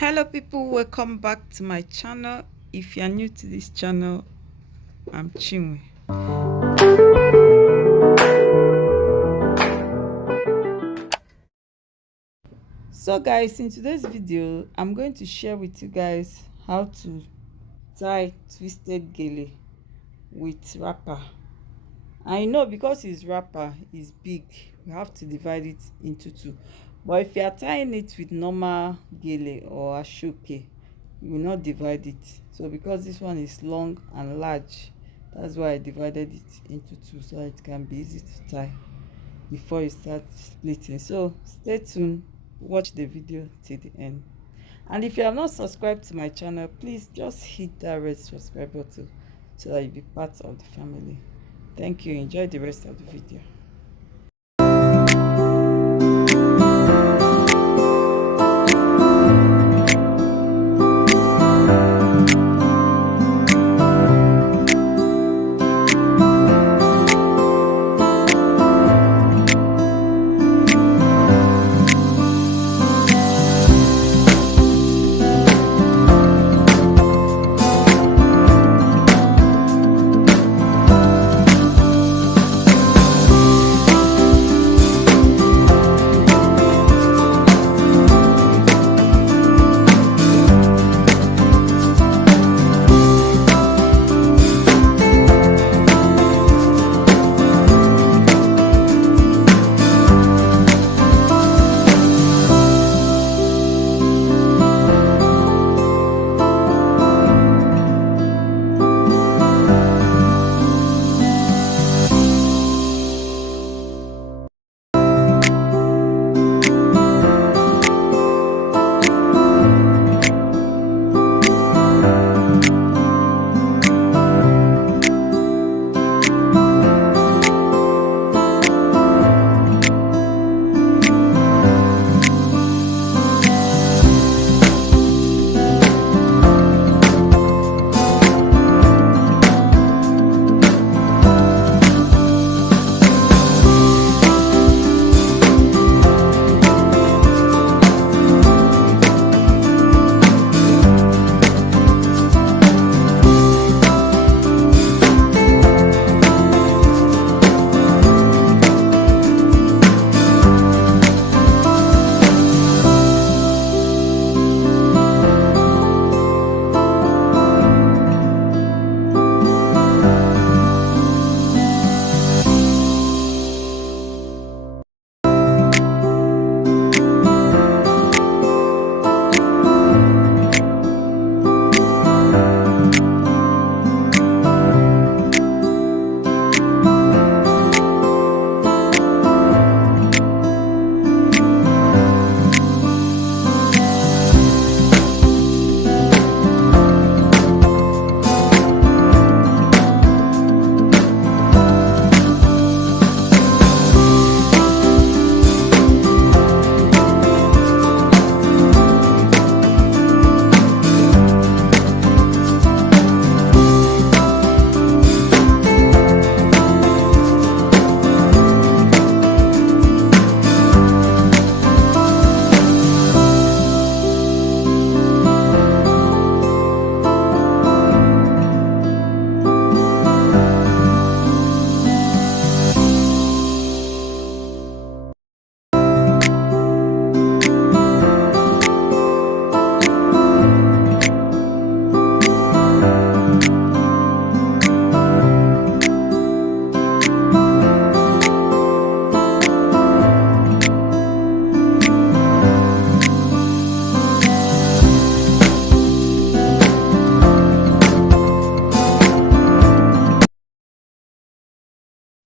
Hello people, welcome back to my channel. If you are new to this channel, I'm Chinwe. So guys, in today's video I'm going to share with you guys how to tie twisted gele with wrapper. I know because his wrapper is big, we have to divide it into two, but if you are tying it with normal gele or ashoke, you will not divide it. So because this one is long and large, that's why I divided it into two, so it can be easy to tie before you start splitting. So stay tuned, watch the video till the end. And if you have not subscribed to my channel, please just hit that red subscribe button so that you'll be part of the family. Thank you. Enjoy the rest of the video.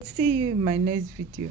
See you in my next video.